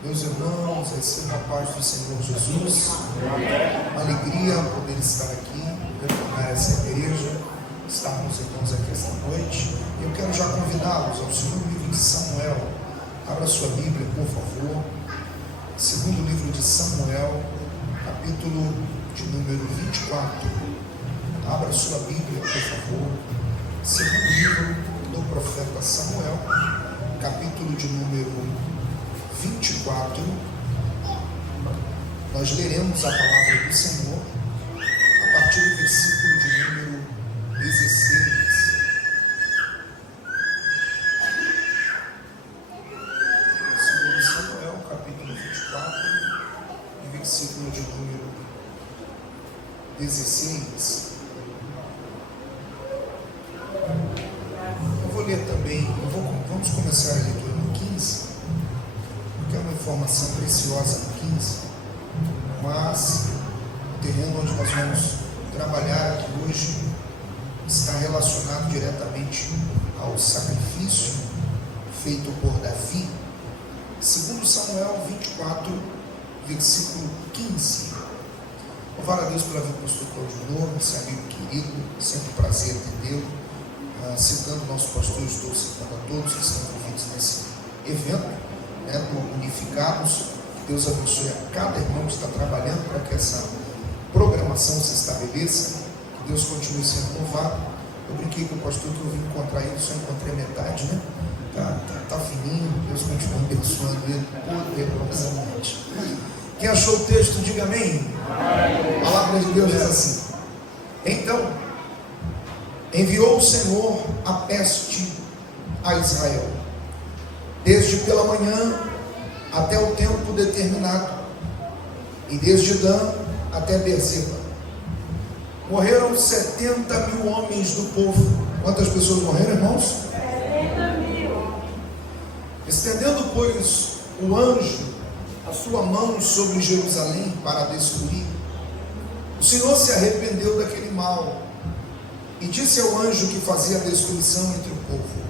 Meus irmãos, recebam a paz do Senhor Jesus. Uma alegria poder estar aqui, retornar essa igreja, estarmos irmãos aqui esta noite. Eu quero já convidá-los ao segundo livro de Samuel. Abra sua Bíblia, por favor. Segundo livro de Samuel, capítulo de número 24. Abra sua Bíblia, por favor. Segundo livro do profeta Samuel, capítulo de número 24, nós leremos a palavra do Senhor a partir do versículo de número 16. Segundo Samuel, capítulo 24, e versículo de número 16. Eu vou ler também, vamos começar a leitura no 15. Que é uma informação preciosa no 15, mas o terreno onde nós vamos trabalhar aqui hoje está relacionado diretamente ao sacrifício feito por Davi. Segundo Samuel 24, versículo 15. Louvar a Deus pela vida do pastor Cláudio Lobo, esse amigo querido, sempre um prazer atendê-lo, citando o nosso pastor, estou citando a todos que estão envolvidos nesse evento. Unificados, que Deus abençoe a cada irmão que está trabalhando para que essa programação se estabeleça, que Deus continue sendo louvado. Eu brinquei com o pastor que eu vim encontrar ele, só encontrei metade, né? Tá fininho, Deus continua abençoando ele poderosamente. Quem achou o texto, diga amém. A palavra de Deus diz assim: então enviou o Senhor a peste a Israel, desde pela manhã até o tempo determinado, e desde Dan até Berseba. Morreram 70.000 homens do povo. Quantas pessoas morreram, irmãos? 70.000. Estendendo, pois, o anjo a sua mão sobre Jerusalém para destruir, o Senhor se arrependeu daquele mal e disse ao anjo que fazia a destruição entre o povo: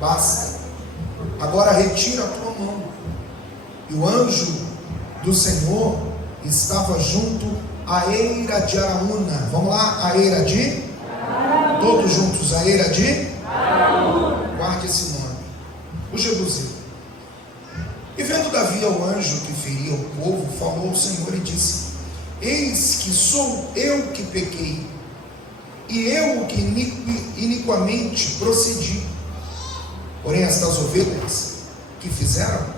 basta, agora retira a tua mão. E o anjo do Senhor estava junto à eira de Araúna. Vamos lá, a eira de Araúna. Todos juntos, a eira de Araúna. Guarde esse nome, o Jebuseu. E vendo Davi ao anjo que feria o povo, falou o Senhor e disse: eis que sou eu que pequei, e eu que iniquamente procedi. Porém estas ovelhas que fizeram,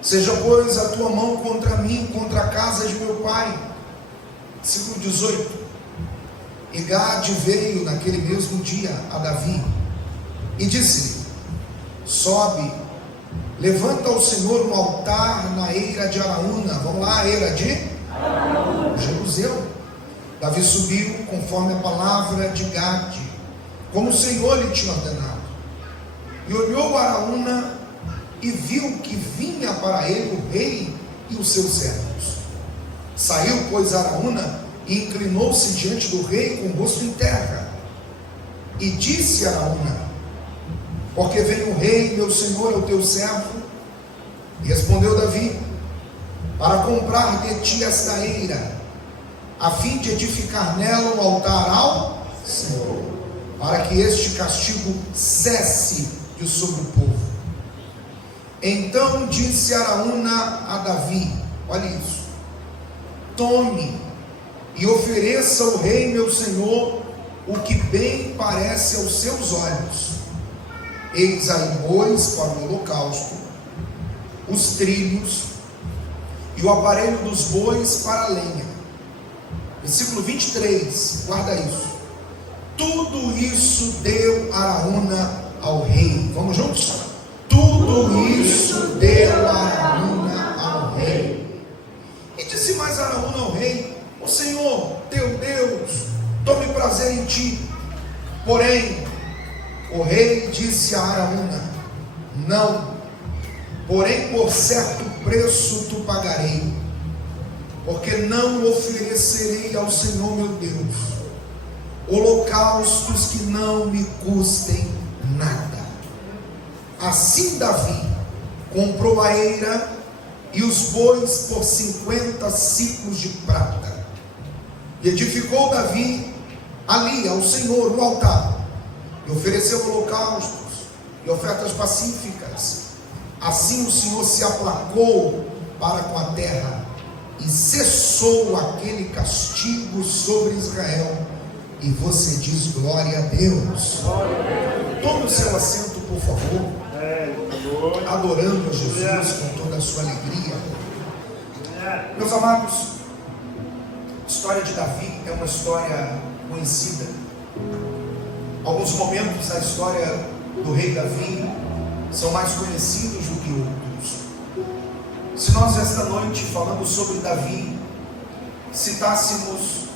seja pois a tua mão contra mim, contra a casa de meu pai. Versículo 18. E Gade veio naquele mesmo dia a Davi e disse-lhe: sobe, levanta ao Senhor um altar na eira de Araúna. Vamos lá, a eira de Araúna, Jebuseu. Davi subiu conforme a palavra de Gade, como o Senhor lhe tinha ordenado. E olhou Araúna e viu que vinha para ele o rei e os seus servos. Saiu, pois, Araúna e inclinou-se diante do rei com o rosto em terra. E disse Araúna: porque vem o rei, meu senhor, é o teu servo. E respondeu Davi: para comprar de ti esta eira, a fim de edificar nela um altar ao Senhor, para que este castigo cesse de sobre o povo. Então disse Araúna a Davi: olha isso, tome e ofereça ao rei meu senhor o que bem parece aos seus olhos. Eis aí bois para o holocausto, os trilhos e o aparelho dos bois para a lenha. Versículo 23, guarda isso. Tudo isso deu Araúna ao rei. Vamos juntos? Tudo isso deu Araúna ao rei. E disse mais Araúna ao rei: o Senhor teu Deus tome prazer em ti. Porém o rei disse a Araúna: não, porém por certo preço tu pagarei, porque não oferecerei ao Senhor meu Deus holocaustos que não me custem nada. Assim Davi comprou a eira e os bois por 50 siclos de prata. E edificou Davi ali ao Senhor um altar, e ofereceu holocaustos e ofertas pacíficas. Assim o Senhor se aplacou para com a terra, e cessou aquele castigo sobre Israel. E você diz glória a Deus. Tome o seu assento, por favor, adorando a Jesus com toda a sua alegria. Meus amados, a história de Davi é uma história conhecida. Alguns momentos da história do rei Davi são mais conhecidos do que outros. Se nós esta noite, falando sobre Davi, citássemos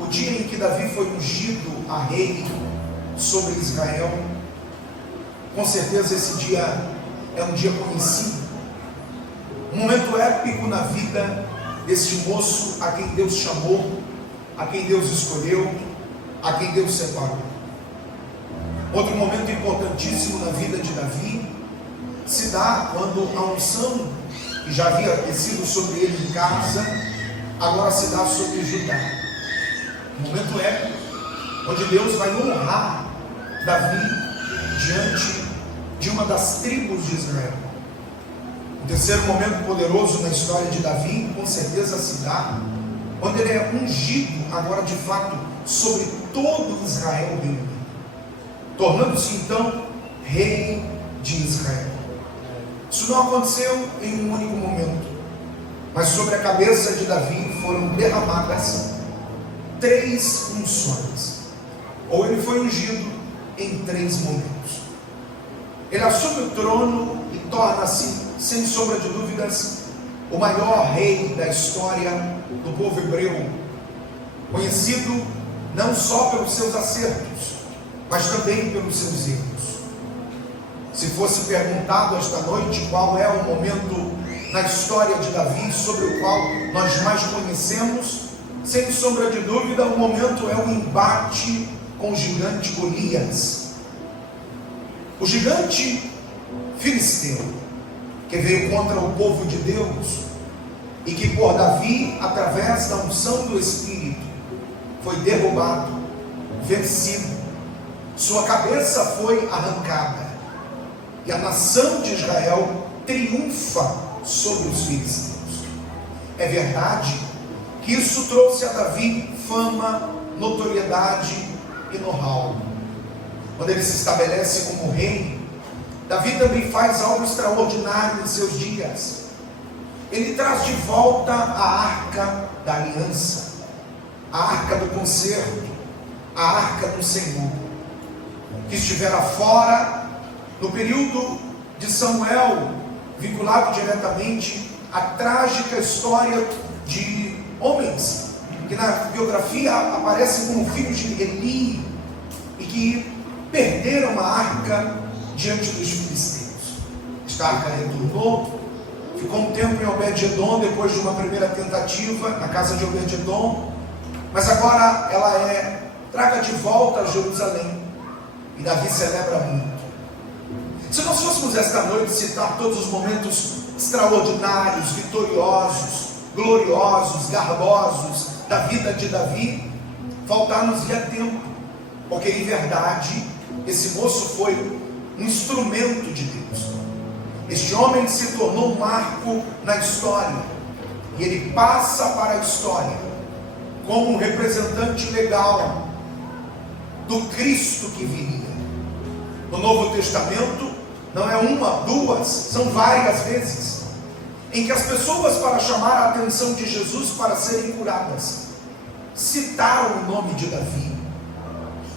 o dia em que Davi foi ungido a rei sobre Israel, com certeza esse dia é um dia conhecido, um momento épico na vida deste moço a quem Deus chamou, a quem Deus escolheu, a quem Deus separou. Outro momento importantíssimo na vida de Davi se dá quando a unção que já havia descido sobre ele em casa, agora se dá sobre Judá. Um momento épico, onde Deus vai honrar Davi diante de uma das tribos de Israel. O terceiro momento poderoso na história de Davi, com certeza se dá quando ele é ungido agora de fato sobre todo Israel reunido, tornando-se então rei de Israel. Isso não aconteceu em um único momento, mas sobre a cabeça de Davi foram derramadas 3 unções, ou ele foi ungido em 3 momentos. Ele assume o trono e torna-se, sem sombra de dúvidas, o maior rei da história do povo hebreu, conhecido não só pelos seus acertos, mas também pelos seus erros. Se fosse perguntado esta noite qual é o momento na história de Davi sobre o qual nós mais conhecemos, sem sombra de dúvida, o momento é o embate com o gigante Golias. O gigante filisteu, que veio contra o povo de Deus, e que por Davi, através da unção do Espírito, foi derrubado, vencido, sua cabeça foi arrancada, e a nação de Israel triunfa sobre os filisteus. É verdade que isso trouxe a Davi fama, notoriedade e know-how. Quando ele se estabelece como rei, Davi também faz algo extraordinário em seus dias. Ele traz de volta a arca da aliança, a arca do concerto, a arca do Senhor, que estivera fora no período de Samuel, vinculado diretamente à trágica história de homens que na biografia aparecem como filhos de Eli e que perderam a arca diante dos filisteus. Esta arca retornou, ficou um tempo em Obed-Edom, depois de uma primeira tentativa na casa de Obed-Edom, mas agora ela é traga de volta a Jerusalém, e Davi celebra muito. Se nós fôssemos esta noite citar todos os momentos extraordinários, vitoriosos, gloriosos, garbosos da vida de Davi, faltar-nos-ia tempo, porque em verdade esse moço foi um instrumento de Deus. Este homem se tornou um marco na história, e ele passa para a história como um representante legal do Cristo que viria. No Novo Testamento, não é uma, duas, são várias vezes, em que as pessoas, para chamar a atenção de Jesus para serem curadas, citaram o nome de Davi.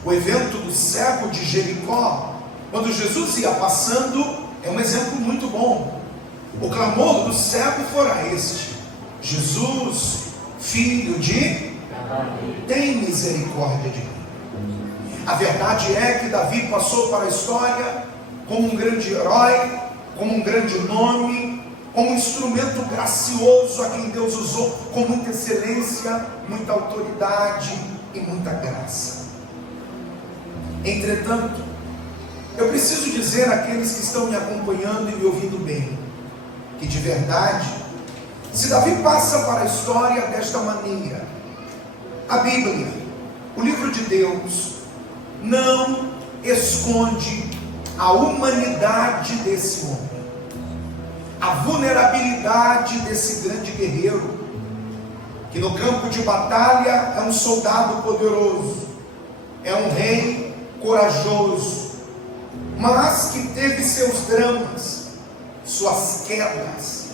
O evento do cego de Jericó, quando Jesus ia passando, é um exemplo muito bom. O clamor do cego fora este: Jesus, filho de Davi, tem misericórdia de mim. A verdade é que Davi passou para a história como um grande herói, como um grande nome, como um instrumento gracioso a quem Deus usou com muita excelência, muita autoridade e muita graça. Entretanto, eu preciso dizer àqueles que estão me acompanhando e me ouvindo bem, que de verdade, se Davi passa para a história desta maneira, a Bíblia, o livro de Deus, não esconde a humanidade desse homem, a vulnerabilidade desse grande guerreiro, que no campo de batalha é um soldado poderoso, é um rei corajoso, mas que teve seus dramas, suas quedas,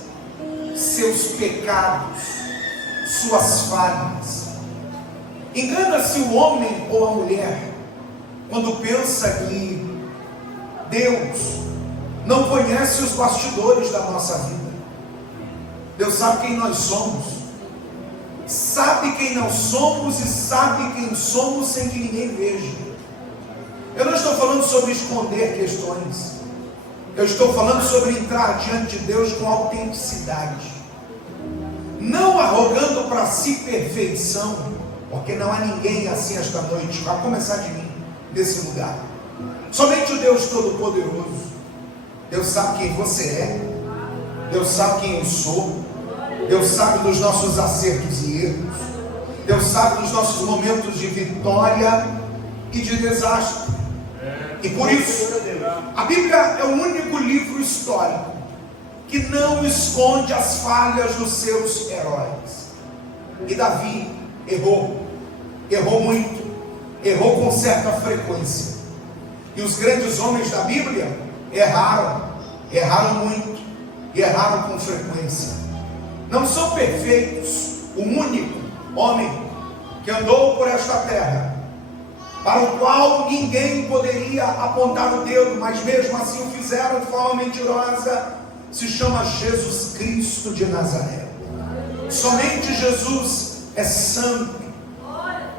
seus pecados, suas falhas. Engana-se o homem ou a mulher quando pensa que Deus não conhece os bastidores da nossa vida. Deus sabe quem nós somos, sabe quem nós somos e sabe quem somos sem que ninguém veja. Eu não estou falando sobre esconder questões, eu estou falando sobre entrar diante de Deus com autenticidade, não arrogando para si perfeição, porque não há ninguém assim esta noite, vai começar de mim, nesse lugar. Somente o Deus Todo-Poderoso. Deus sabe quem você é, Deus sabe quem eu sou, Deus sabe dos nossos acertos e erros, Deus sabe dos nossos momentos de vitória e de desastre. E por isso, a Bíblia é o único livro histórico que não esconde as falhas dos seus heróis. E Davi errou muito, errou com certa frequência. E os grandes homens da Bíblia erraram muito e erraram com frequência. Não são perfeitos. O único homem que andou por esta terra, para o qual ninguém poderia apontar o dedo, mas mesmo assim o fizeram de forma mentirosa, se chama Jesus Cristo de Nazaré. Somente Jesus é santo,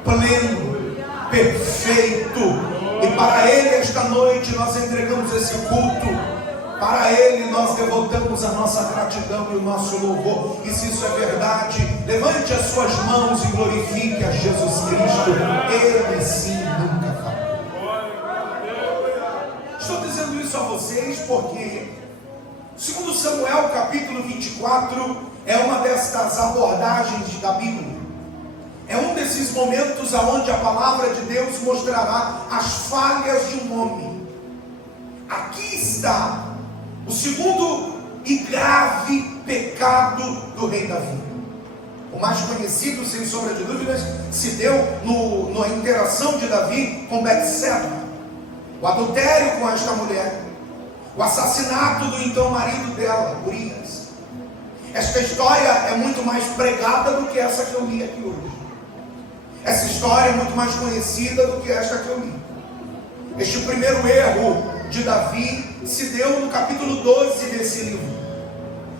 pleno, perfeito. E para Ele esta noite nós entregamos esse culto. Para Ele nós devotamos a nossa gratidão e o nosso louvor. E se isso é verdade, levante as suas mãos e glorifique a Jesus Cristo. Ele sim nunca falhou. Estou dizendo isso a vocês porque 2 Samuel capítulo 24 é uma destas abordagens da Bíblia. É um desses momentos onde a palavra de Deus mostrará as falhas de um homem. Aqui está o segundo e grave pecado do rei Davi. O mais conhecido, sem sombra de dúvidas, se deu na interação de Davi com Betseba, o adultério com esta mulher, o assassinato do então marido dela, Urias. Esta história é muito mais pregada do que essa que eu li aqui hoje. Essa história é muito mais conhecida do que esta que eu li. Este primeiro erro de Davi se deu no capítulo 12 desse livro.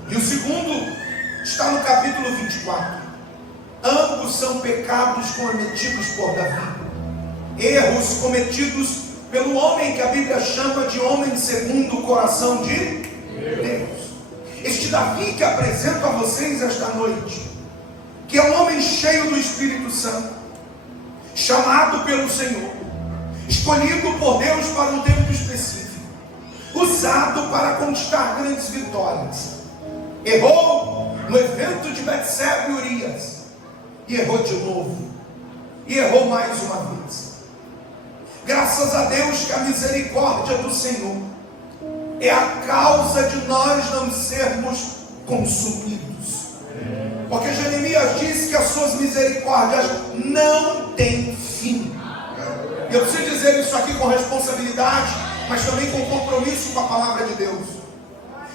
E o segundo está no capítulo 24. Ambos são pecados cometidos por Davi. Erros cometidos pelo homem que a Bíblia chama de homem segundo o coração de Deus. Este Davi que apresento a vocês esta noite, que é um homem cheio do Espírito Santo, chamado pelo Senhor, escolhido por Deus para um tempo específico, usado para conquistar grandes vitórias. Errou no evento de Betseba e Urias, e errou de novo, e errou mais uma vez. Graças a Deus que a misericórdia do Senhor é a causa de nós não sermos consumidos. Porque Jeremias disse que as suas misericórdias não têm fim. E eu preciso dizer isso aqui com responsabilidade, mas também com compromisso com a palavra de Deus.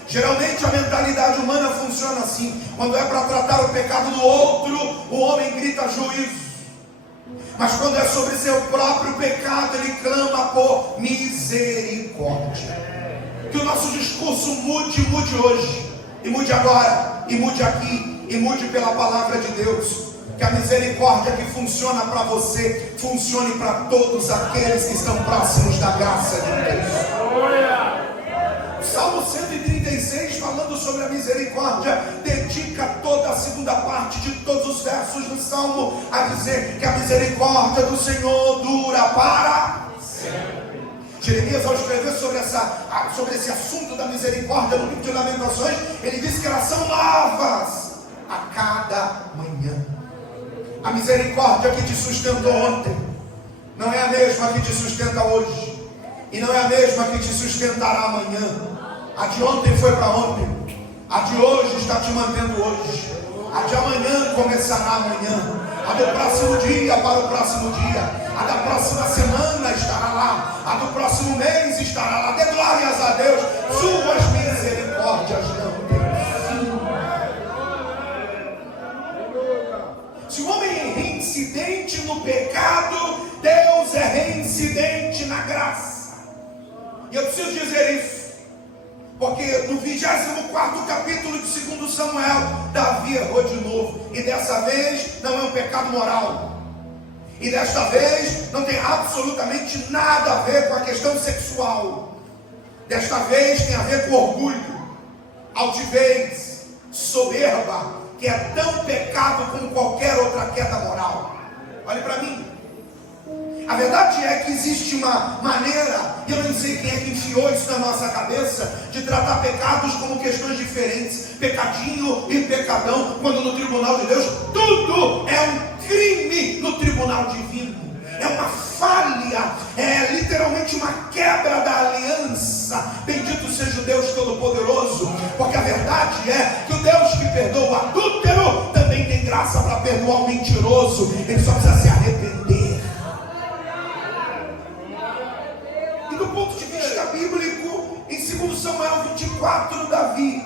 Geralmente a mentalidade humana funciona assim: quando é para tratar o pecado do outro, o homem grita juízo. Mas quando é sobre seu próprio pecado, ele clama por misericórdia. Que o nosso discurso mude hoje, e mude agora, e mude aqui, e mude pela palavra de Deus. Que a misericórdia que funciona para você, funcione para todos aqueles que estão próximos da graça de Deus. O Salmo 136, falando sobre a misericórdia, dedica toda a segunda parte de todos os versos do Salmo a dizer que a misericórdia do Senhor dura para sempre. Jeremias, ao escrever sobre esse assunto da misericórdia no livro de Lamentações, ele disse que elas são novas a cada manhã. A misericórdia que te sustentou ontem não é a mesma que te sustenta hoje, e não é a mesma que te sustentará amanhã. A de ontem foi para ontem, a de hoje está te mantendo hoje, a de amanhã começará amanhã, a do próximo dia para o próximo dia, a da próxima semana estará lá, a do próximo mês estará lá. Dê glórias a Deus, suas misericórdias não têm fim. Se o homem é reincidente no pecado, Deus é reincidente na graça. E eu preciso dizer isso, porque no 24º capítulo de 2 Samuel, Davi errou de novo, e dessa vez não é um pecado moral, e desta vez não tem absolutamente nada a ver com a questão sexual. Desta vez tem a ver com orgulho, altivez, soberba, que é tão pecado como qualquer outra queda moral. Olhe para mim. A verdade é que existe uma maneira, e eu não sei quem é que enfiou isso na nossa cabeça, de tratar pecados como questões diferentes, pecadinho e pecadão, quando no tribunal de Deus tudo é um crime no tribunal divino. É uma falha, é literalmente uma quebra da aliança. Bendito seja o Deus Todo-Poderoso, porque a verdade é que o Deus que perdoa o adúltero também tem graça para perdoar o mentiroso. Ele só precisa se arrepender. E do ponto de vista bíblico, em 2 Samuel 24, Davi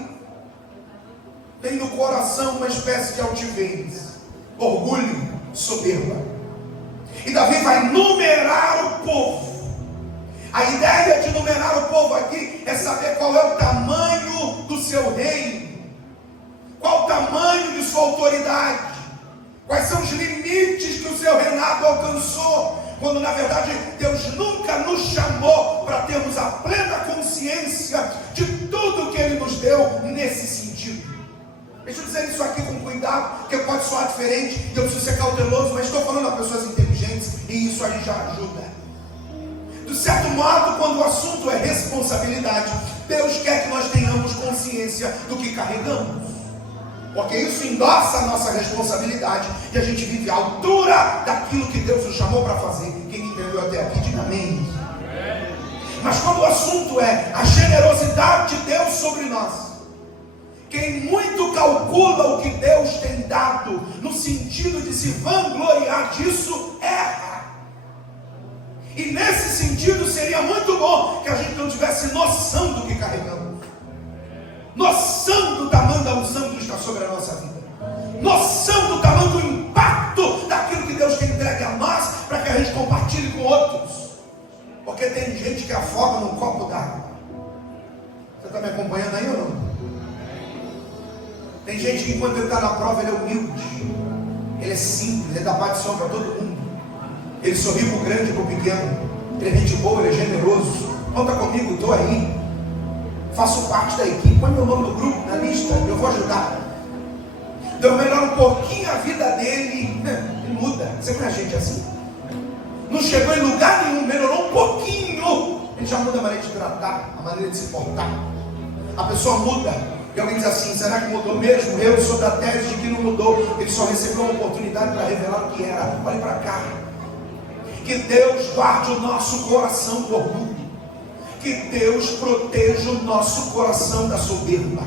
tem no coração uma espécie de altivez, orgulho, soberba. E Davi vai numerar o povo. A ideia de numerar o povo aqui é saber qual é o tamanho do seu reino, qual o tamanho de sua autoridade, quais são os limites que o seu reinado alcançou, quando na verdade Deus nunca nos chamou para termos a plena consciência de tudo que Ele nos deu nesse sentido. Deixa eu dizer isso aqui com cuidado, porque pode soar diferente, e eu preciso ser cauteloso, mas estou falando a pessoas inteligentes, e isso aí já ajuda. De certo modo, quando o assunto é responsabilidade, Deus quer que nós tenhamos consciência do que carregamos, porque isso endossa a nossa responsabilidade, e a gente vive à altura daquilo que Deus nos chamou para fazer. Quem entendeu até aqui, diga amém. Mas quando o assunto é a generosidade de Deus sobre nós, quem muito calcula o que Deus tem dado, no sentido de se vangloriar disso, erra. E nesse sentido seria muito bom que a gente não tivesse noção do que carregamos, noção do tamanho da unção que está sobre a nossa vida, noção do tamanho do impacto daquilo que Deus tem entregue a nós, para que a gente compartilhe com outros. Porque tem gente que afoga num copo d'água. Você está me acompanhando aí ou não? Tem gente que enquanto ele está na prova, ele é humilde, ele é simples, ele dá participação para todo mundo, ele sorri para o grande e para o pequeno, ele é gente boa, ele é generoso. Conta comigo, estou aí, faço parte da equipe, põe meu nome no grupo, na lista, eu vou ajudar. Então melhora um pouquinho a vida dele, ele muda. Você conhece gente assim? Não chegou em lugar nenhum, melhorou um pouquinho, ele já muda a maneira de tratar, a maneira de se portar. A pessoa muda. E alguém diz assim, será que mudou mesmo? Eu sou da tese de que não mudou, ele só recebeu uma oportunidade para revelar o que era. Olhe para cá. Que Deus guarde o nosso coração do orgulho, que Deus proteja o nosso coração da soberba,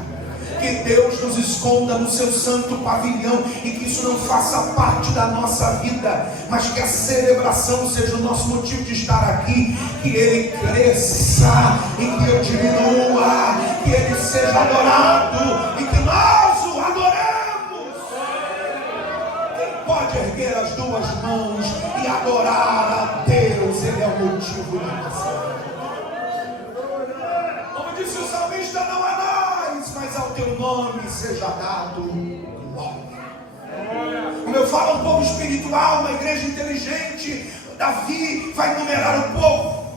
que Deus nos esconda no seu santo pavilhão, e que isso não faça parte da nossa vida, mas que a celebração seja o nosso motivo de estar aqui, que Ele cresça e que eu diminua, que Ele seja adorado e que nós o adoremos. Quem pode erguer as duas mãos e adorar a Deus? Ele é o motivo da nossa vida. Como disse o salmista, não é nós, mas ao teu nome seja dado glória. Como eu falo, um povo espiritual, uma igreja inteligente, Davi vai numerar o povo.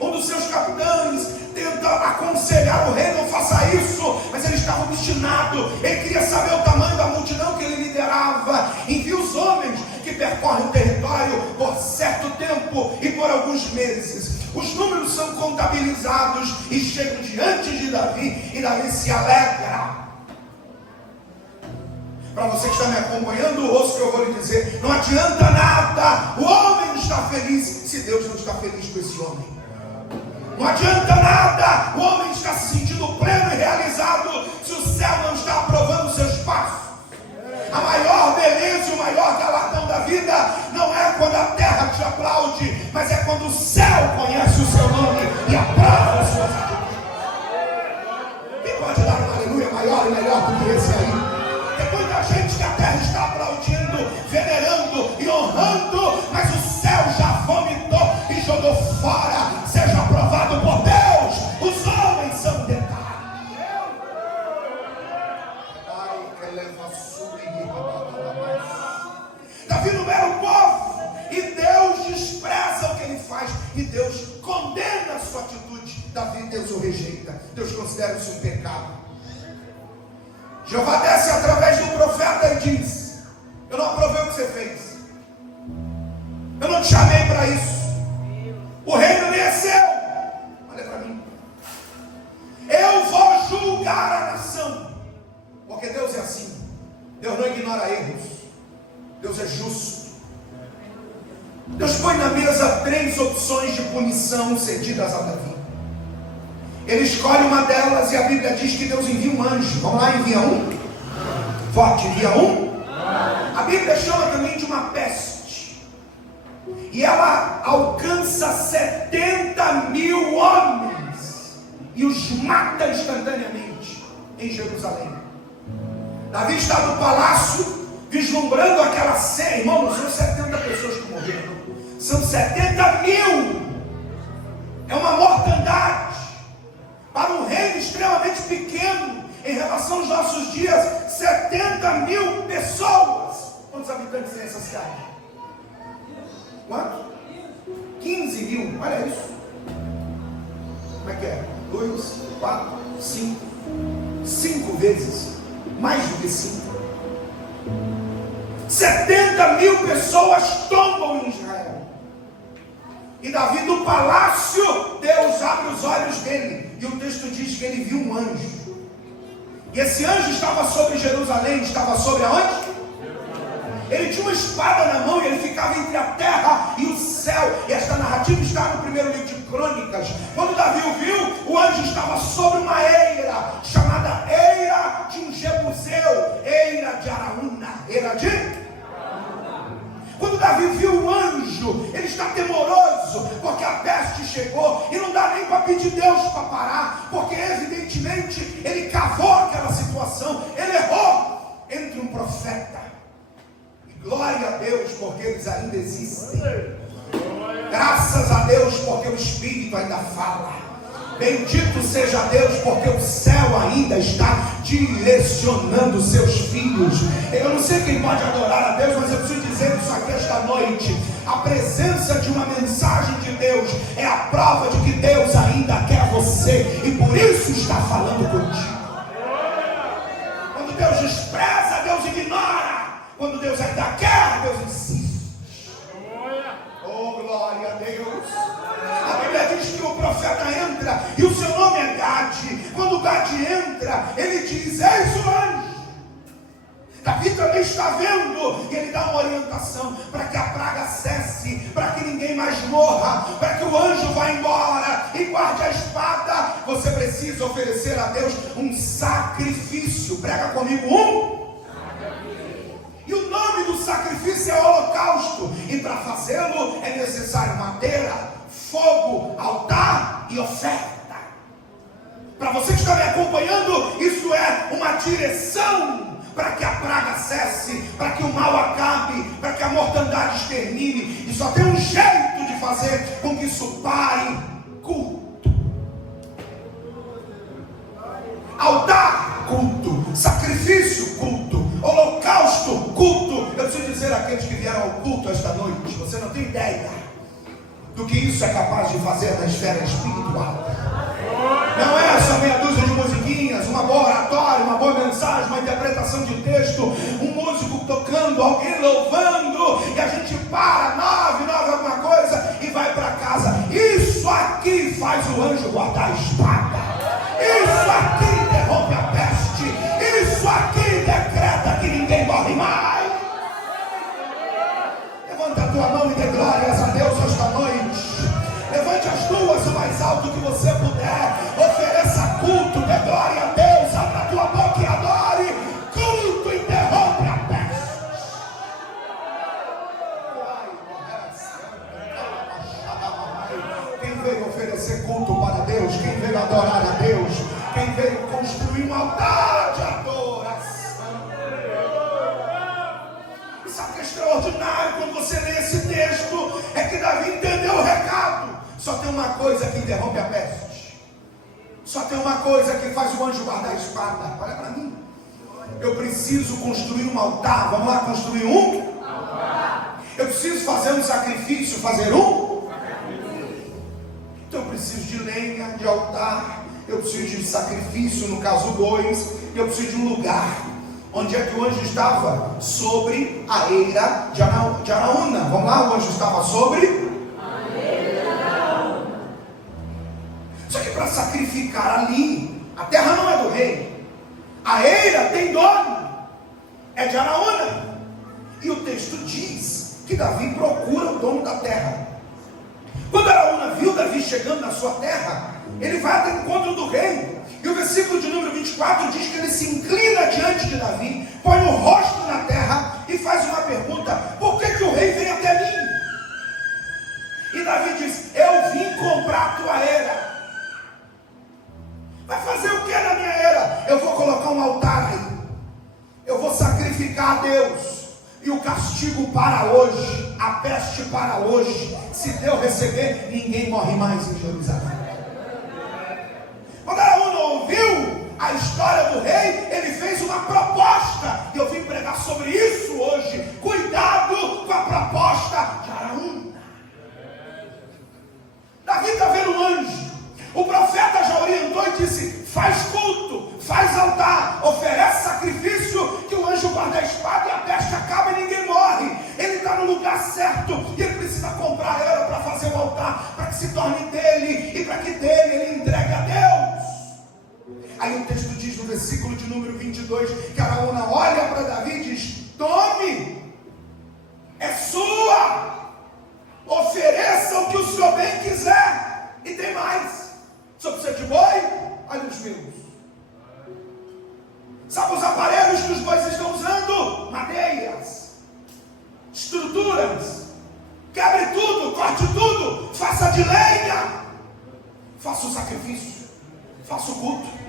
Um dos seus capitães tenta aconselhar o rei, não faça isso, mas ele estava obstinado, ele queria saber o tamanho da multidão que ele liderava. Envia os homens que percorrem o território por certo tempo e por alguns meses. Os números são contabilizados e chegam diante de Davi, e Davi se alegra. Para você que está me acompanhando, ouça o que eu vou lhe dizer: não adianta nada o homem estar feliz se Deus não está feliz com esse homem. Não adianta nada o homem estar se sentindo pleno e realizado se o céu não está aprovando os seus passos. A maior beleza e o maior galardão da vida não é quando a terra te aplaude, mas é quando o céu conhece o seu nome e aprova as suas atitudes. Quem pode dar um aleluia maior e melhor do que esse aí? Tem muita gente que a terra está aplaudindo, venerando e honrando, mas o céu já vomitou e jogou fora. Seja aprovado por Deus. Os homens são detalhes. Davi não era o povo, e Deus despreza o que ele faz, e Deus condena a sua atitude. Davi, Deus o rejeita, Deus considera isso um pecado. Jeová desce através do profeta e diz: eu não aprovei o que você fez, eu não te chamei para isso, o reino nem é seu. Olha para mim, eu vou julgar a nação, porque Deus é assim. Deus não ignora erros, Deus é justo. Deus põe na mesa 3 opções de punição cedidas a Davi. Ele escolhe uma delas, e a Bíblia diz que Deus envia um anjo. Vamos lá, envia um? Forte, envia um? A Bíblia chama também de uma peste, e ela alcança 70.000 homens e os mata instantaneamente em Jerusalém. Davi está no palácio, vislumbrando aquela cena. Irmão, não são 70 pessoas que morreram, são 70.000. É uma mortandade para um reino extremamente pequeno em relação aos nossos dias. 70.000 pessoas. Quantos habitantes tem essa cidade? Quanto? 15.000. Olha isso. Como é que é? 2, 4, 5. 5 vezes. Mais do que 5. 70.000 pessoas tombam em Israel. E Davi no palácio, Deus abre os olhos dele, e o texto diz que ele viu um anjo. E esse anjo estava sobre Jerusalém. Estava sobre aonde? Ele tinha uma espada na mão, e ele ficava entre a terra e o céu. E esta narrativa está no primeiro livro de Crônicas. Quando Davi o viu, o anjo estava sobre uma eira, chamada eira de um jebuseu, eira de Araúna, eira de... Quando Davi viu o anjo, ele está temoroso, porque a peste chegou, e não dá nem para pedir Deus para parar, porque evidentemente ele cavou aquela situação, ele errou entre um profeta. Glória a Deus, porque eles ainda existem. Graças a Deus, porque o Espírito ainda fala. Bendito seja Deus, porque o céu ainda está direcionando seus filhos. Eu não sei quem pode adorar a Deus, mas eu preciso dizer isso aqui esta noite. A presença de uma mensagem de Deus é a prova de que Deus ainda quer você, e por isso está falando contigo. Quando Deus despreza, Deus ignora. Quando Deus ainda quer, Deus insiste. Oh, glória a Deus. A Bíblia diz que o profeta entra, e o seu nome é Gade. Quando Gade entra, ele diz: eis o anjo. Davi também está vendo, e ele dá uma orientação para que a praga cesse, para que ninguém mais morra, para que o anjo vá embora e guarde a espada. Você precisa oferecer a Deus um sacrifício. Prega comigo, um. E o nome do sacrifício é holocausto. E para fazê-lo é necessário madeira, fogo, altar e oferta. Para você que está me acompanhando, isso é uma direção para que a praga cesse, para que o mal acabe, para que a mortandade extermine. E só tem um jeito de fazer com que isso pare: culto. Altar, culto. Sacrifício, culto. Holocausto, culto. Eu preciso dizer àqueles que vieram ao culto esta noite: você não tem ideia do que isso é capaz de fazer na esfera espiritual. Não é só meia dúzia de musiquinhas, uma boa oratória, uma boa mensagem, uma interpretação de texto, um músico tocando, alguém louvando, e a gente para, 9 alguma coisa, e vai para casa. Isso aqui altar de adoração. E sabe o que é extraordinário quando você lê esse texto? É que Davi entendeu o recado. Só tem uma coisa que interrompe a peste. Só tem uma coisa que faz o anjo guardar a espada. Olha para mim. Eu preciso construir um altar. Vamos lá construir um? Eu preciso fazer um sacrifício. Fazer um? Então eu preciso de lenha, de altar. Eu preciso de sacrifício, no caso bois. E eu preciso de um lugar. Onde é que o anjo estava? Sobre a eira de Araúna. Vamos lá, o anjo estava sobre a eira de Araúna. Só que para sacrificar ali, a terra não é do rei. A eira tem dono. É de Araúna. E o texto diz que Davi procura o dono da terra. Quando Araúna viu Davi chegando na sua terra, ele vai até o encontro do rei. E o versículo de número 24 diz que ele se inclina diante de Davi, põe o rosto na terra e faz uma pergunta: por que o rei vem até mim? E Davi diz: eu vim comprar a tua era. Vai fazer o que na minha era? Eu vou colocar um altar aí. Eu vou sacrificar a Deus. E o castigo para hoje, a peste para hoje, se Deus receber, ninguém morre mais em Jerusalém. Quando Araúna ouviu a história do rei, ele fez uma proposta. E eu vim pregar sobre isso hoje. Cuidado com a proposta de Araúna. Davi está vendo um anjo. O profeta já orientou e disse: faz culto, faz altar, oferece sacrifício, que o anjo guarda a espada e a peste acaba e ninguém morre. Ele está no lugar certo e ele precisa comprar ela para fazer o altar, para que se torne dele e para que dele ele entregue a Deus. Aí o texto diz no versículo de número 22 que Araúna olha para Davi e diz: tome, é sua, ofereça o que o senhor bem quiser. E tem mais. O senhor precisa de boi? Olha os meus. Sabe os aparelhos que os bois estão usando? Madeiras, estruturas. Quebre tudo, corte tudo, faça de lenha. Faça o sacrifício, faça o culto.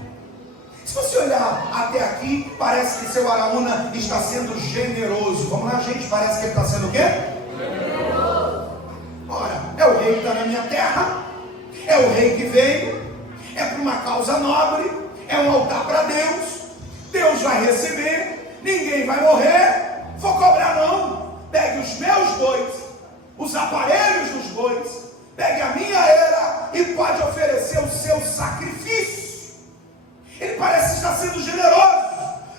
Se você olhar até aqui, parece que seu Araúna está sendo generoso. Vamos lá, gente, parece que ele está sendo o quê? Generoso. Ora, é o rei que está na minha terra, é o rei que veio, é para uma causa nobre, é um altar para Deus. Deus vai receber, ninguém vai morrer, vou cobrar não. Pegue os meus bois, os aparelhos dos bois, pegue a minha era e pode oferecer o seu sacrifício. Ele parece estar sendo generoso.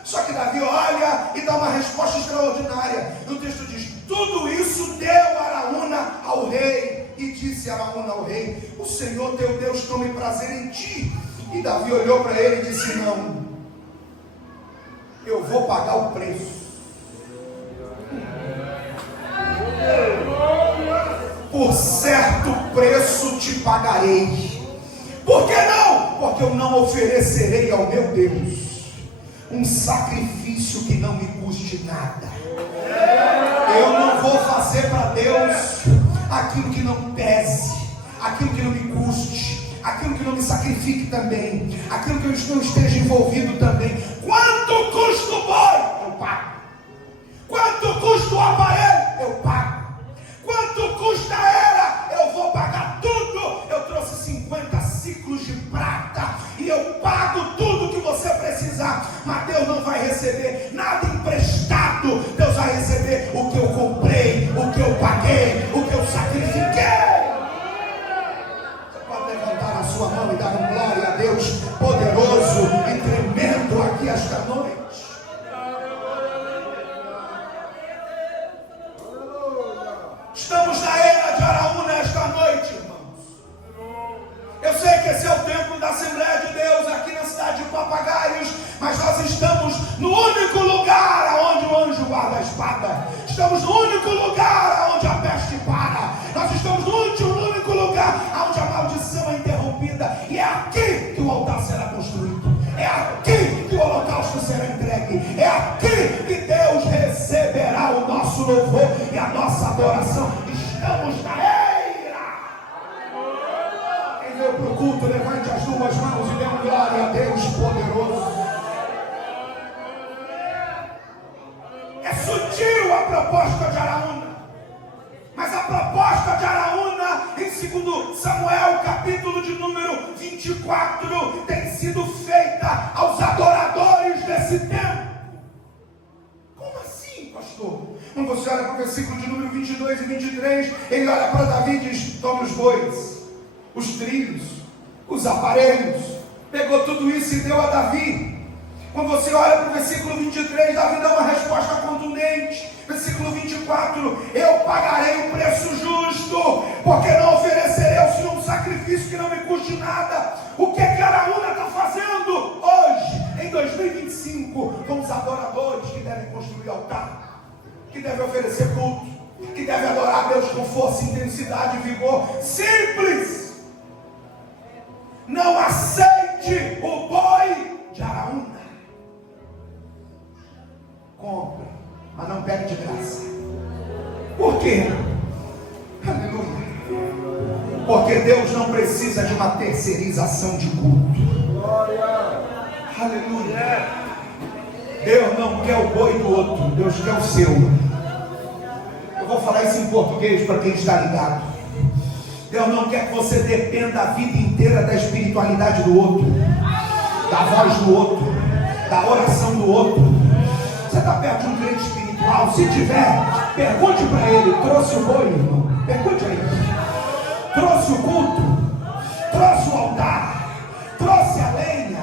Só que Davi olha e dá uma resposta extraordinária. E o texto diz: tudo isso deu Araúna ao rei. E disse Araúna ao rei: o Senhor teu Deus tome prazer em ti. E Davi olhou para ele e disse: não, eu vou pagar o preço. Por certo preço te pagarei. Por que não? Porque eu não oferecerei ao meu Deus um sacrifício que não me custe nada. Eu não vou fazer para Deus aquilo que não pese, aquilo que não me custe, aquilo que não me sacrifique também, aquilo que eu não esteja envolvido também. Quanto custa o boi? Eu pago. Quanto custa o aparelho? Eu pago. Quanto custa a era? Eu vou pagar tudo. Eu trouxe 50 ciclos de prata e eu pago tudo que você precisar. Mas Deus não vai receber nada emprestado. Deus vai receber o que eu comprei, o que eu paguei, o que eu sacrifiquei. Você pode levantar a sua mão e dar uma glória a Deus poderoso e tremendo aqui esta noite. Estamos na era de Araúna esta noite, irmãos. Eu sei que esse é o templo da Assembleia de Deus aqui na cidade de Papagaios, mas nós estamos no único lugar onde o anjo guarda a espada. Estamos no único lugar onde a peste para. Nós estamos no único lugar onde a maldição é interrompida. E é aqui que o altar será construído. É aqui que o holocausto será entregue. É aqui que Deus receberá o nosso louvor e a nossa adoração. Estamos na eira. Quem veio para o culto, levante as duas mãos e dê glória a Deus poderoso. nesse tempo. Como assim, pastor? Quando você olha para o versículo de número 22 e 23, ele olha para Davi e diz: tome os bois, os trilhos, os aparelhos, pegou tudo isso e deu a Davi. Quando você olha para o versículo 23, Davi dá uma resposta contundente. Versículo 24: eu pagarei o preço justo, porque não oferecerei ao Senhor um sacrifício que não me custe nada. O que Araúna está fazendo hoje, em 2025, com os adoradores que devem construir altar, que devem oferecer culto, que devem adorar a Deus com força, intensidade e vigor? Simples. Não aceite o boi de Araúna. Compre, mas não pegue de graça. Por quê? Aleluia. Porque Deus não precisa de uma terceirização de culto. Aleluia. Deus não quer o boi do outro, Deus quer o seu. Eu vou falar isso em português para quem está ligado. Deus não quer que você dependa a vida inteira da espiritualidade do outro, da voz do outro, da oração do outro. Você está perto de um crente espiritual? Se tiver, pergunte para ele: trouxe o boi, irmão? Pergunte a ele. Trouxe o culto? Trouxe o altar? Trouxe a lenha?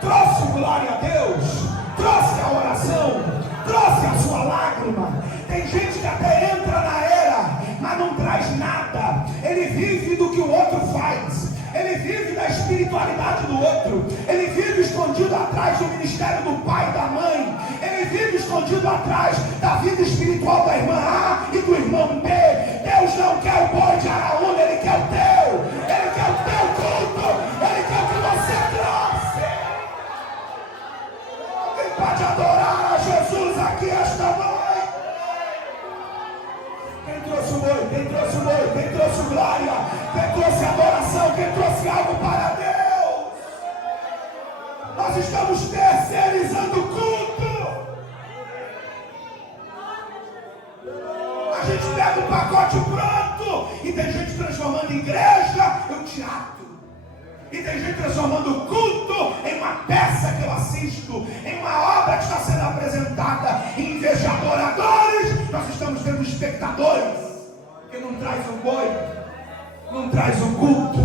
Trouxe o glória a Deus? Trouxe a oração? Trouxe a sua lágrima? Tem gente que até entra na era, mas não traz nada. Ele vive do que o outro faz. Ele vive da espiritualidade do outro. Ele vive escondido atrás do ministério do pai e da mãe. Ele vive escondido atrás da vida espiritual da irmã A e do irmão B. Deus não quer o boi de Araúna, Ele quer o teu. Ele quer o teu culto. Ele quer o que você trouxe. Alguém pode adorar a Jesus aqui esta noite? Quem trouxe o boi? Quem trouxe o boi? Quem trouxe glória? Quem trouxe adoração? Quem trouxe algo para Deus? Nós estamos terceirizando o culto. A gente pega o pacote pronto e tem gente transformando igreja em um teatro. E tem gente transformando o culto em uma peça que eu assisto, em uma obra que está sendo apresentada. Em vez de adoradores, nós estamos tendo espectadores, que não traz o boi, não traz o culto.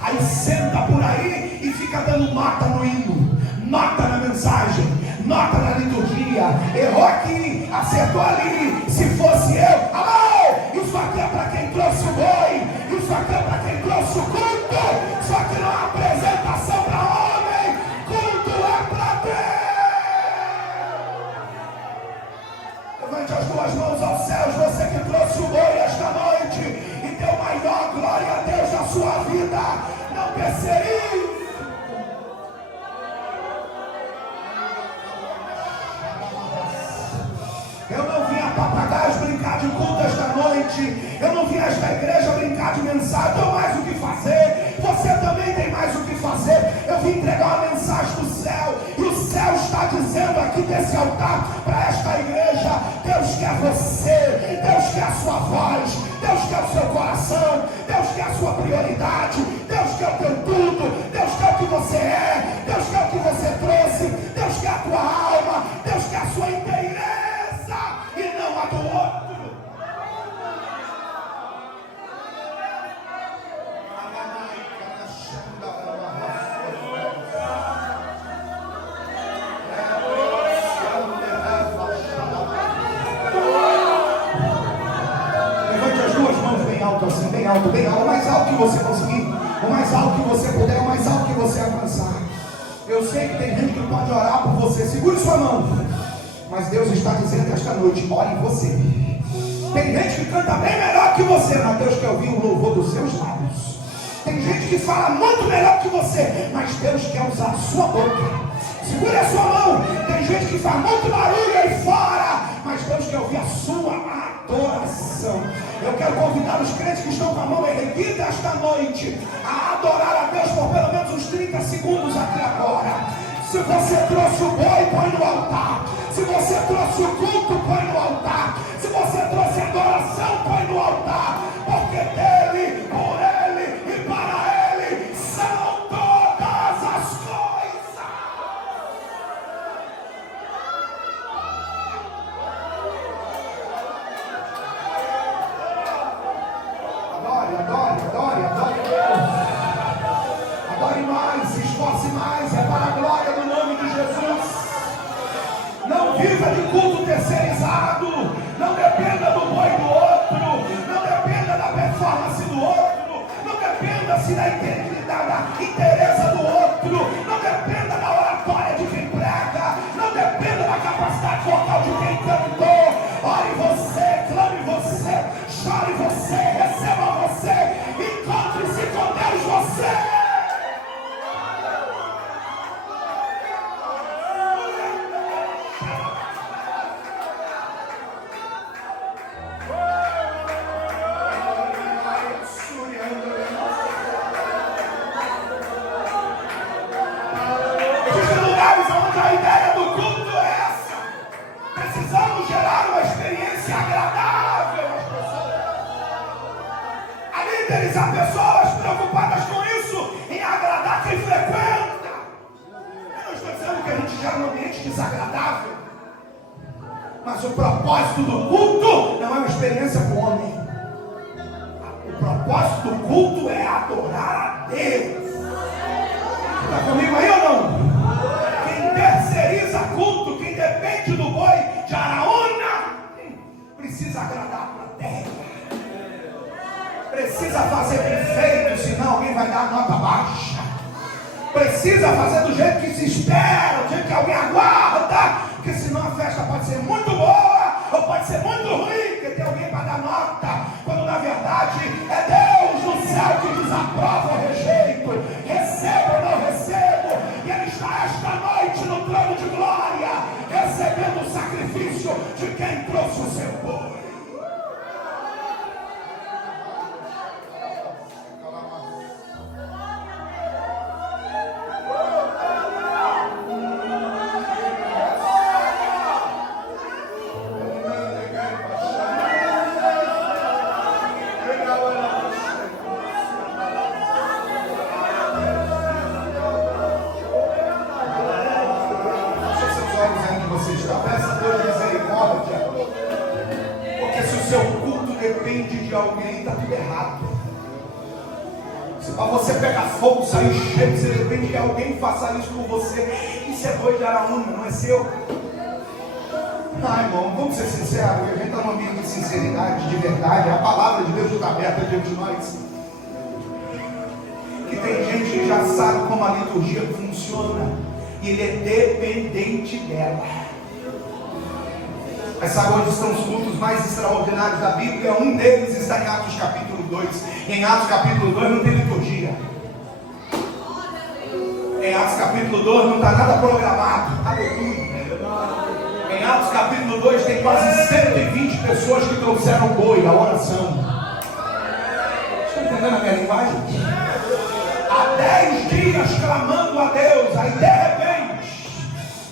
Aí senta por aí e fica dando nota no hino, nota na mensagem, nota na liturgia. Errou aqui, acertou ali. Se fosse eu, alô, isso aqui é para quem trouxe o boi, isso aqui é para quem trouxe o culto. Isso aqui não é apresentação para homem, culto é para Deus. Levante as duas mãos aos céus, você que trouxe o boi esta noite e deu maior glória a Deus na sua vida. Não terceirize. Eu não vim a papagaios brincar de culto esta noite. Eu não vim a esta igreja brincar de mensagem. Tenho mais o que fazer. Você também tem mais o que fazer. Eu vim entregar uma mensagem do céu. E o céu está dizendo aqui desse altar para esta igreja: Deus quer você. Deus quer a sua voz. Deus quer o seu coração. Deus quer a sua prioridade. Deus quer o teu tudo. Deus quer o que você é. Deus quer o que você trouxe. Deus quer a tua alma. Deus quer a sua inteireza e não a do outro. Levante as duas mãos bem alto assim, bem alto, o mais alto que você conseguir, o mais alto que você puder, o mais alto que você avançar. Eu sei que tem gente que pode orar por você. Segure sua mão. Mas Deus está dizendo esta noite: ore em você. Tem gente que canta bem melhor que você, mas Deus quer ouvir o louvor dos seus lábios. Tem gente que fala muito melhor que você, mas Deus quer usar a sua boca. Segure a sua mão. Tem gente que faz muito barulho aí fora, mas Deus quer ouvir a sua adoração. Eu quero convidar os crentes que estão com a mão erguida esta noite a adorar a Deus por pelo menos uns 30 segundos aqui agora. Se você trouxe o boi, põe no altar. Se você trouxe o culto, põe no altar. Se você trouxe a adoração, põe no altar. Porque dele, por ele e para ele são todas as coisas. Não viva de culto terceirizado. Não dependa do boi do outro. Não dependa da performance do outro. Não dependa-se da interesse do outro. Não dependa da oratória de quem prega. Não dependa da capacidade vocal de quem cantou. Ore você, clame você, chore você, receba você, encontre-se com Deus você. Há pessoas preocupadas com isso, em agradar quem frequenta. Eu não estou dizendo que a gente gera um ambiente desagradável, mas o propósito do culto não é uma experiência com o homem. O propósito do culto é adorar a Deus. Está comigo aí ou não? Quem terceiriza culto, quem depende do boi de Araúna, precisa agradar para a terra. Precisa fazer bem feito, senão alguém vai dar nota baixa. Precisa fazer do jeito que se espera, do jeito que alguém aguarda, porque senão a festa pode ser muito boa ou pode ser muito ruim, porque tem alguém para dar nota, quando na verdade é Deus no céu que desaprova ou rejeito, recebo ou não recebo, e Ele está esta noite no trono de glória, recebendo o sacrifício de quem trouxe o seu boi. Você pega fogo, sai cheio, você depende que alguém faça isso com você. Isso é boi de Araúna, não é seu. Ah, irmão, vamos ser sinceros. A gente está num ambiente de sinceridade, de verdade. A palavra de Deus está aberta diante de nós. Que tem gente que já sabe como a liturgia funciona, e ele é dependente dela. Mas sabe onde estão os cultos mais extraordinários da Bíblia? Um deles está em Atos capítulo 2. Em Atos capítulo 2 não tem liturgia. Em Atos capítulo 2 não está nada programado. Aleluia. Em Atos capítulo 2 tem quase 120 pessoas que trouxeram boi, a oração. Estão entendendo a minha linguagem? Há 10 dias clamando a Deus. Aí de repente,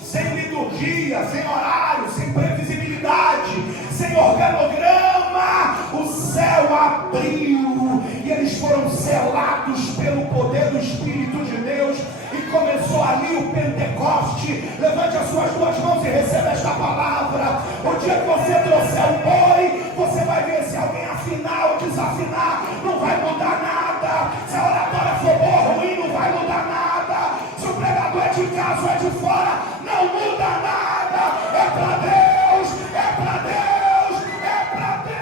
sem liturgia, sem horário, sem previsibilidade, sem organograma, o céu abriu e eles foram selados pelo poder do Espírito de Deus, e começou ali o Pentecoste. Levante as suas duas mãos e receba esta palavra. O dia que você trouxer o boi, você vai ver se alguém afinar ou desafinar, não vai mudar nada. Se a oratória for boa ou ruim, não vai mudar nada. Se o pregador é de casa ou é de fora, não muda nada. É para Deus, é para Deus, é para Deus.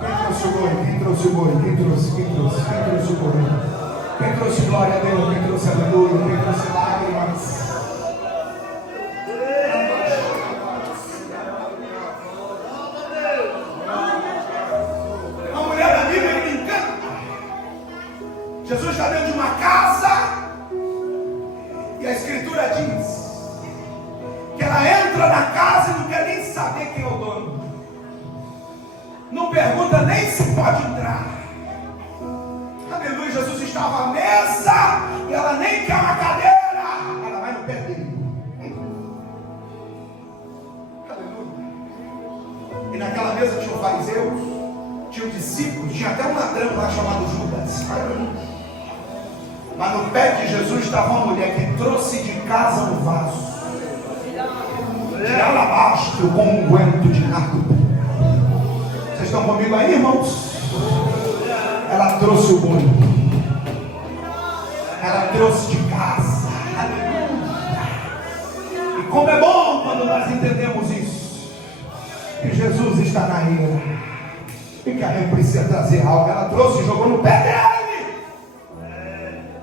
Quem trouxe o boi? Quem trouxe o boi? Quem trouxe glória a Deus? Quem trouxe aleluia? Quem trouxe lágrimas? Uma mulher da Bíblia que me encanta. Jesus está dentro de uma casa e a Escritura diz que ela entra na casa e não quer nem saber quem é o dono. Não pergunta nem se pode entrar. Aleluia, Jesus estava à mesa e ela nem quer uma cadeira. Ela vai no pé dele. Aleluia. E naquela mesa tinha os fariseus, tinha os discípulos, tinha até um ladrão lá chamado Judas. Mas no pé de Jesus estava uma mulher que trouxe de casa um vaso. de alabastro com unguento de nardo. Vocês estão comigo aí, irmãos? Ela trouxe o boi. Ela trouxe de casa. E como é bom quando nós entendemos isso, que Jesus está na ira e que a gente precisa trazer algo. Ela trouxe e jogou no pé dele.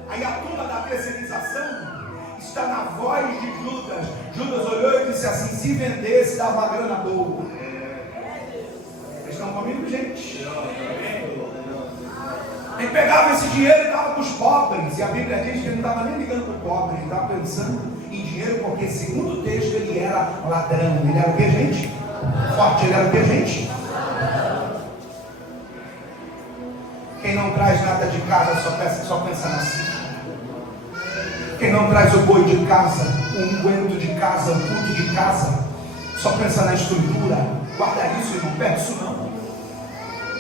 Aí a turma da terceirização está na voz de Judas. Judas olhou e disse assim: se vendesse, dava uma grana boa. Vocês estão comigo, gente? Ele pegava esse dinheiro e dava para os pobres. E a Bíblia diz que ele não estava nem ligando para o pobre, ele estava pensando em dinheiro, porque segundo o texto ele era ladrão. Ele era o que, gente? Forte, ele era o que, gente? Quem não traz nada de casa só pensa na si. Quem não traz o boi de casa, o unguento de casa, o culto de casa, só pensa na estrutura. Guarda isso, irmão, perde isso não.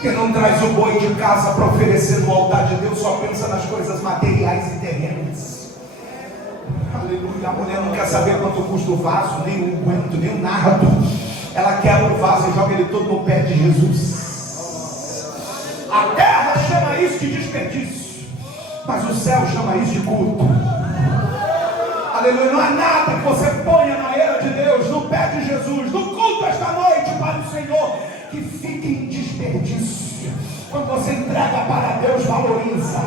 Quem não traz o boi de casa para oferecer no altar de Deus, só pensa nas coisas materiais e terrenas. Aleluia. A mulher não quer saber quanto custa o vaso, nem o unguento, nem o nardo. Ela quebra o vaso e joga ele todo no pé de Jesus. A terra chama isso de desperdício, mas o céu chama isso de culto. Aleluia. Não há nada que você ponha na era de Deus, no pé de Jesus, no culto esta noite para o Senhor, que fique em desperdício. Quando você entrega para Deus, valoriza.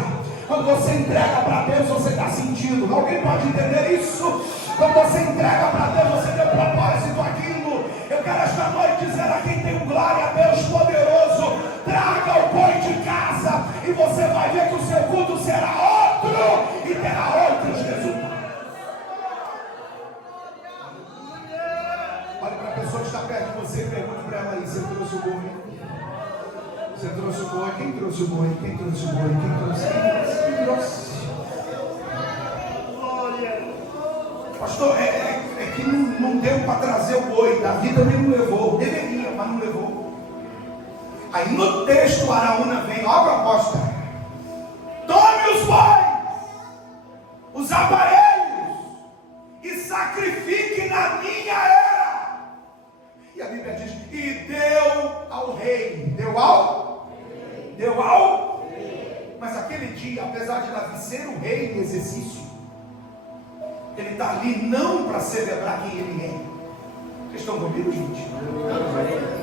Quando você entrega para Deus, você está sentindo. Alguém pode entender isso? Quando você entrega para Deus, você deu propósito àquilo. Eu quero esta noite dizer a quem tem um glória a Deus poderoso: traga o boi de casa e você vai ver que o seu culto será outro e terá outros resultados. Olha para a pessoa que está perto de você e pergunte para ela aí: você trouxe o boi? Você trouxe o boi? Quem trouxe o boi? Quem trouxe o boi? Quem trouxe? Quem trouxe? Pastor, é que não deu para trazer o boi. Davi também não levou. Deveria, mas não levou. Aí no texto Araúna vem, ó a proposta: tome os bois, os aparelhos e sacrifique na minha era. E a Bíblia diz: e deu ao rei. Deu ao? Deu ao? Mas aquele dia, apesar de Davi ser o rei em exercício, ele está ali não para celebrar quem ele é. Vocês estão comigo, gente?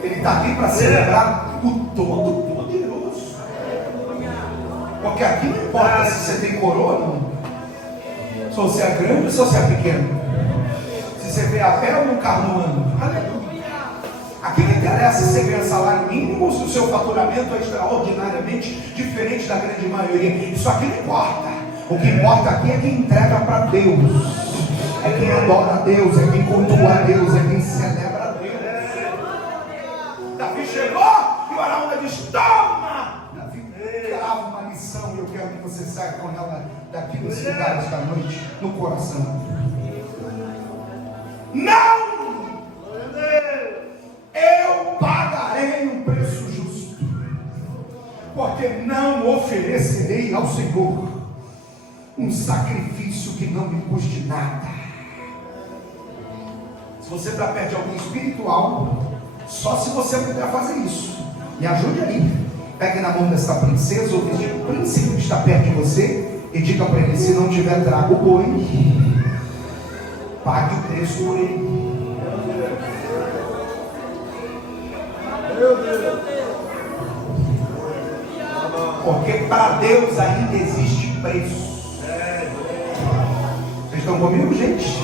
Ele está ali para celebrar o Todo-Poderoso. Porque aqui não importa se você tem coroa ou não, se você é grande ou se você é pequeno, se você vê a pé ou no carro no ano. Aleluia. Aqui não interessa se você ganha salário mínimo ou se o seu faturamento é extraordinariamente diferente da grande maioria. Isso aqui não importa. O que importa aqui é quem entrega para Deus, é quem adora a Deus, é quem cultua a Deus, é quem celebra a Deus. Davi chegou e o Araúna diz: toma! Davi grava uma lição e eu quero que você saia com ela daqui nesse lugar esta noite, no coração. Não! Eu pagarei um preço justo, porque não oferecerei ao Senhor um sacrifício que não me custe nada. Se você está perto de alguém espiritual, só se você puder fazer isso, me ajude aí. Pegue na mão dessa princesa ou deste príncipe que está perto de você e diga para ele: se não tiver, traga o boi, pague o preço por ele. Porque para Deus ainda existe preço. Vocês estão comigo, gente?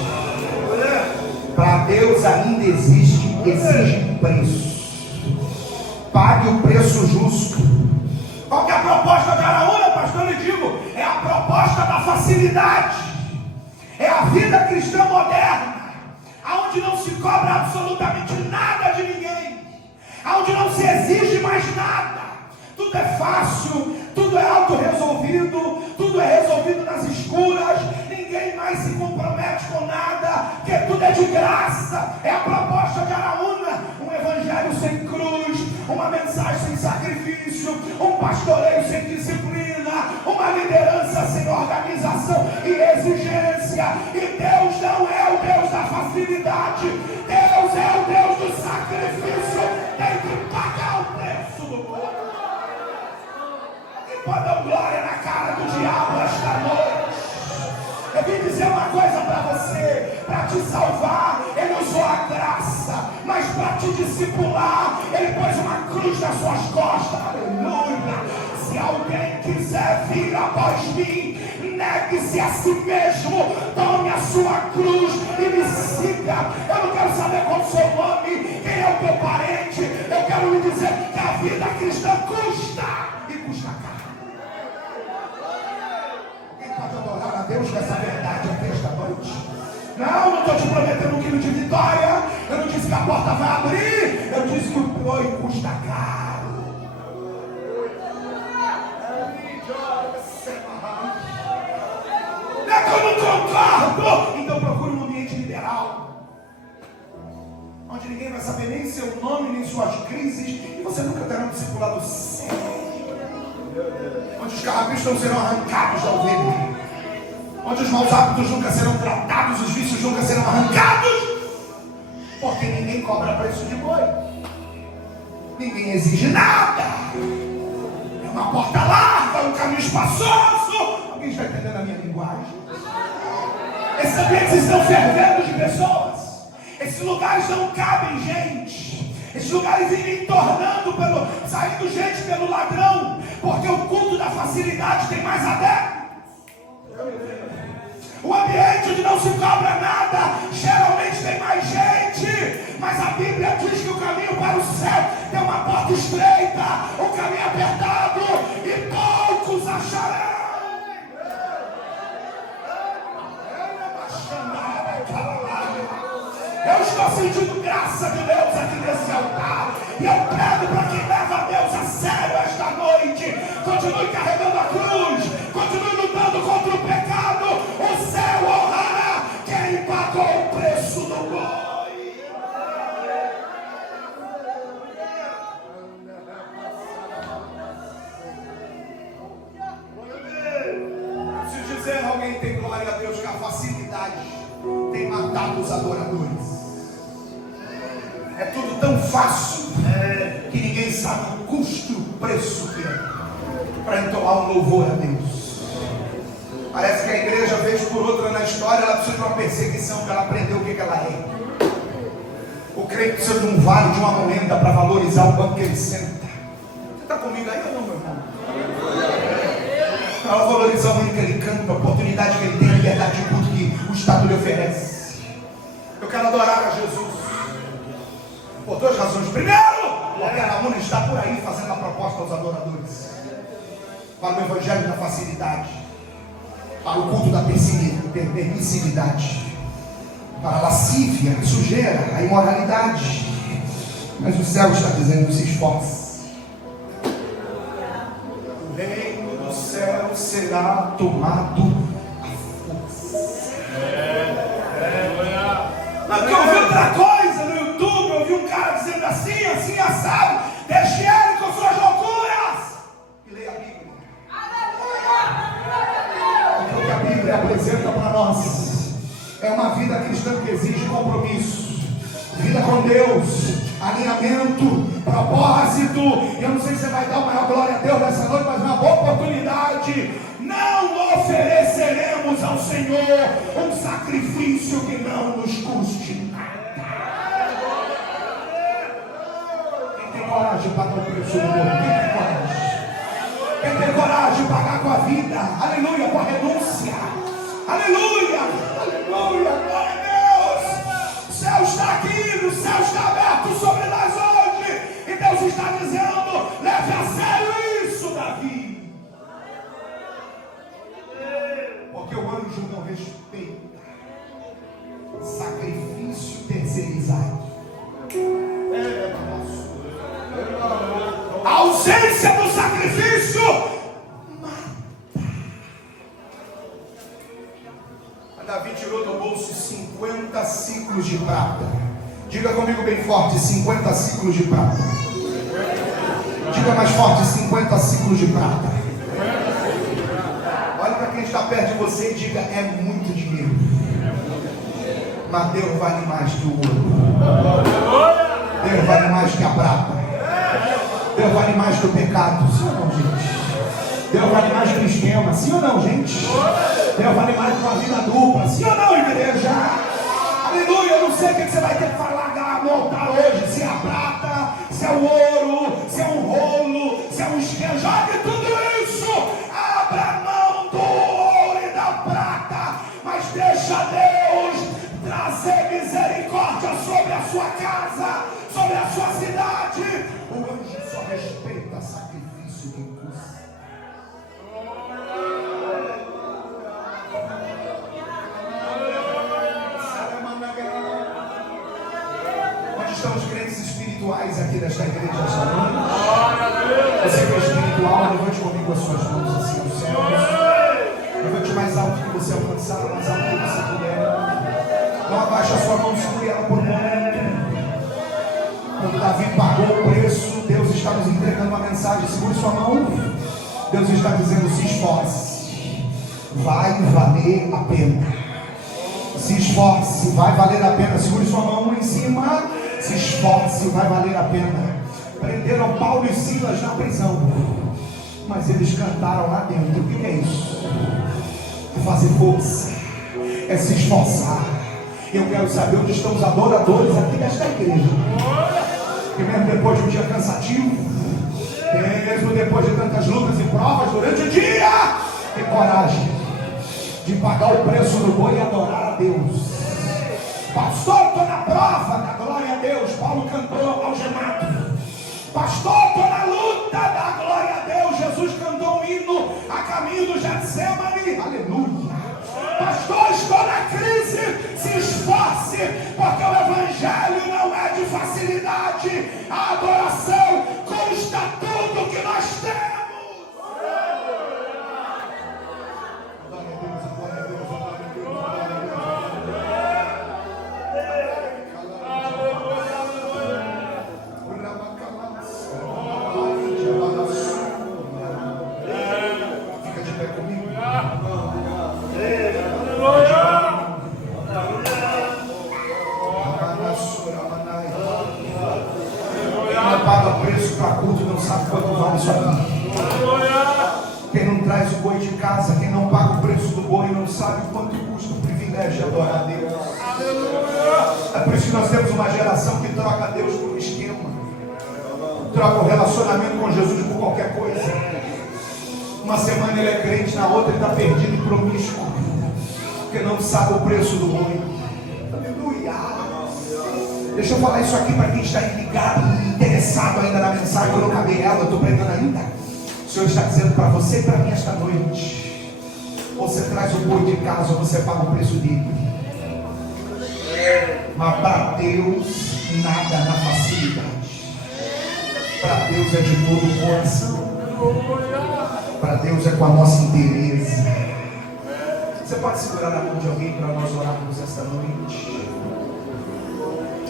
Para Deus ainda exige preço. Pague o preço justo. Qual que é a proposta de Araúna, pastor? Eu digo, é a proposta da facilidade. É a vida cristã moderna, onde não se cobra absolutamente nada de ninguém, onde não se exige mais nada. Tudo é fácil, tudo é autorresolvido, tudo é resolvido nas escuras, ninguém mais se compromete com nada, porque tudo é de graça. É a proposta de Araúna: um evangelho sem cruz, uma mensagem sem sacrifício, um pastoreio sem disciplina, uma liderança sem organização e exigência. E Deus não é o Deus da facilidade, Deus vim dizer uma coisa para você: para te salvar, Ele usou a graça, mas para te discipular, Ele pôs uma cruz nas suas costas. Aleluia! Se alguém quiser vir após mim, negue-se a si mesmo, tome a sua cruz e me siga. Eu não quero saber qual é o seu nome, quem é o teu parente. Eu quero lhe dizer que a vida cristã custa e custa caro. Quem pode adorar a Deus com essa verdade aqui esta noite? Não estou te prometendo um quilo de vitória. Eu não disse que a porta vai abrir. Eu disse que o boi custa caro. É que eu não concordo. Então procure um ambiente liberal, onde ninguém vai saber nem seu nome, nem suas crises, e você nunca terá um discipulado sério, onde os carrapichos não serão arrancados da ovelha, onde os maus hábitos nunca serão tratados, os vícios nunca serão arrancados, porque ninguém cobra preço de boi, ninguém exige nada, é uma porta larga, um caminho espaçoso. Alguém está entendendo a minha linguagem? Esses ambientes estão fervendo de pessoas. Esses lugares não cabem gente. Esses lugares vivem tornando saindo gente pelo ladrão, porque o culto da facilidade tem mais adeptos. O ambiente onde não se cobra nada geralmente tem mais gente, mas a Bíblia diz que o caminho para o céu tem uma porta estreita, um caminho apertado, e poucos acharão. Eu estou sentindo graça de Deus aqui nesse altar, e eu prego para quem leva Deus a sério esta noite: continue carregando a cruz, continue lutando contra o pecado. O céu honrará quem pagou o preço do boi. Preciso dizer, alguém tem glória a Deus, que a facilidade tem matado os adoradores. É tudo tão fácil que ninguém sabe o custo, o preço que é para entoar um louvor a Deus. Parece que a igreja, vez por outra na história, ela precisa de uma perseguição para ela aprender o que ela é. O crente precisa de um vale, de uma moeda para valorizar o banco que ele senta. Você está comigo aí ou não, meu irmão? Para valorizar o momento que ele canta, a oportunidade que ele tem, a liberdade de culto que o Estado lhe oferece. Eu quero adorar a Jesus por duas razões. Primeiro, porque a Ramona está por aí fazendo a proposta aos adoradores para o evangelho da facilidade, para o culto da permissividade, para a lascívia, a sujeira, a imoralidade. Mas o céu está dizendo: se esforce. O reino do céu será tomado à força. Mas eu ouvi outra coisa no YouTube. Eu vi um cara dizendo assim, assim, assado. Deixe ele com suas loucuras e leia a Bíblia. Porque o que a Bíblia apresenta para nós é uma vida cristã que exige compromisso, vida com Deus, alinhamento, propósito. Eu não sei se você vai dar a maior glória a Deus nessa noite, mas é uma boa oportunidade. Não ofereceremos ao Senhor um sacrifício que não nos custe nada. Quem tem coragem de pagar o preço do mundo? Quem tem coragem? Quem tem coragem de pagar com a vida? Aleluia, com a renúncia. Aleluia, aleluia, glória a Deus. O céu está aqui, o céu está aberto sobre nós hoje, e Deus está dizendo: leve a sério isso, Davi. Porque o anjo não respeita sacrifício terceirizado. A ausência do sacrifício mata. Davi tirou do bolso 50 ciclos de prata. Diga comigo bem forte: 50 ciclos de prata. Diga mais forte: 50 ciclos de prata. Olhe para quem está perto de você e diga: é muito dinheiro. Mas Deus vale mais que o ouro. Deus vale mais que a prata. Deus vale mais que o pecado. Sim ou não, gente? Deus vale mais que um esquema, sim ou não, gente? Deus vale mais que uma vida dupla, sim ou não, igreja? Aleluia, eu não sei o que você vai ter que falar no altar hoje, se é a prata, se é o ouro, se é um rolo, se é um esquema, jogue tudo isso, abra a mão do ouro e da prata, mas deixa Deus trazer misericórdia sobre a sua casa, sobre a sua cidade. O anjo só respeita sacrifício que custa. Onde estão os crentes espirituais aqui desta igreja esta noite? Você que é espiritual, levante comigo as suas mãos assim aos céus. Levante mais alto que você alcançar, mais alto que você puder. Não abaixe a sua mão, segure ela por um momento. Quando Davi pagou o preço, Deus está nos entregando uma mensagem. Segure sua mão. Deus está dizendo: se esforce, vai valer a pena. Se esforce, vai valer a pena. Segure sua mão em cima. Se esforce, vai valer a pena. Prenderam Paulo e Silas na prisão, mas eles cantaram lá dentro. O que é isso? É fazer força, é se esforçar. Eu quero saber onde estão os adoradores aqui desta igreja, que mesmo depois de um dia cansativo, mesmo depois de tantas lutas e provas durante o dia, tem coragem de pagar o preço do boi e adorar a Deus. Pastor, estou na prova, da glória a Deus. Paulo cantou algemado. Pastor, estou na luta, da glória a Deus. Jesus cantou um hino a caminho do Getsemane. Aleluia. Pastor, estou na crise. Se esforce, porque o evangelho não é de facilidade. A adoração custa tudo que nós temos. Para culto não sabe quanto vale isso aqui. Quem não traz o boi de casa, quem não paga o preço do boi, não sabe quanto custa o privilégio de adorar a Deus. É por isso que nós temos uma geração que troca Deus por um esquema, troca o relacionamento com Jesus por qualquer coisa. Uma semana ele é crente, na outra ele está perdido e promíscuo, porque não sabe o preço do boi. Aleluia. Deixa eu falar isso aqui para quem está ligado, interessado ainda na mensagem. Eu não acabei ela, eu estou pregando ainda. O Senhor está dizendo para você e para mim esta noite: você traz o boi de casa ou você paga o preço dele. Mas para Deus nada na facilidade. Para Deus é de todo o coração. Para Deus é com a nossa inteireza. Você pode segurar a mão de alguém para nós orarmos esta noite?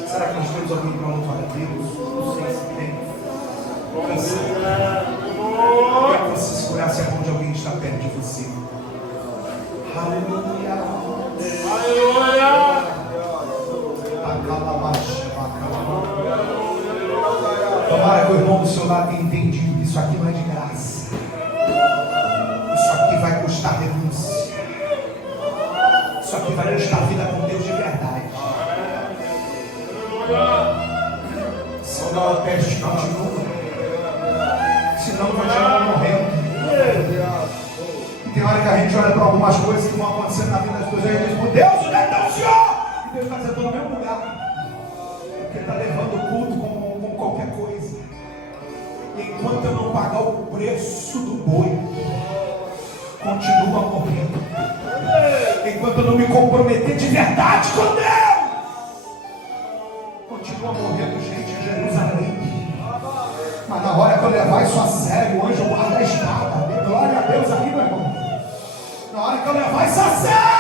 Será que nós temos alguém para louvar a Deus? Não sei se tem. Eu quero que você segurasse a mão de alguém que está perto de você. Aleluia. Aleluia. Tomara que o irmão do seu lado tenha entendido que isso aqui não é de graça. Isso aqui vai custar renúncia. Isso aqui vai custar vida com Deus de verdade. Senão o teste continua. Senão continua morrendo. E tem hora que a gente olha para algumas coisas que vão acontecendo na vida das pessoas e diz: Deus, onde é que está o Senhor? E Deus está sentando no mesmo lugar, porque está levando o culto como qualquer coisa. E enquanto eu não pagar o preço do boi, continua morrendo. Enquanto eu não me comprometer de verdade com Deus, continua morrendo gente em Jerusalém. Mas na hora que eu levar isso a sério, o anjo guarda a espada. Glória a Deus aí, meu irmão. Na hora que eu levar isso a sério,